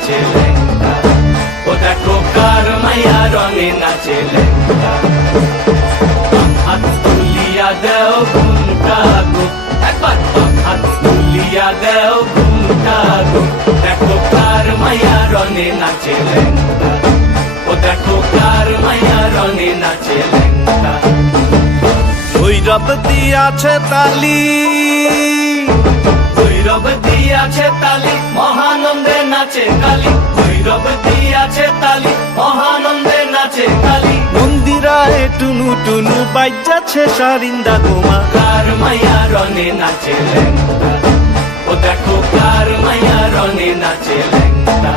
নাচে লেঙ্গা, ও দেখো কার মাইয়া রঙে নাচে লেঙ্গা। হাত তুলিয়া দেও ঘুমটা গো, একবার হাত তুলিয়া দেও ঘুমটা গো, দেখো কার মাইয়া রঙে নাচে লেঙ্গা, ও দেখো কার মাইয়া রঙে নাচে লেঙ্গা। ভৈরব দিয়াছে তালি, ভৈরব দিয়াছে তালি, মহানন্দে নাচে কালী, ভৈরব দিয়াছে তালি, মহানন্দে নাচে কালী। মন্দিরায় টুনু টুনু বাজ্যাছে সারিন্দা গোমা, কার মাইয়া রঙে নাচে লেঙ্গা, ও দেখো কার মাইয়া রঙে নাচে লেঙ্গা।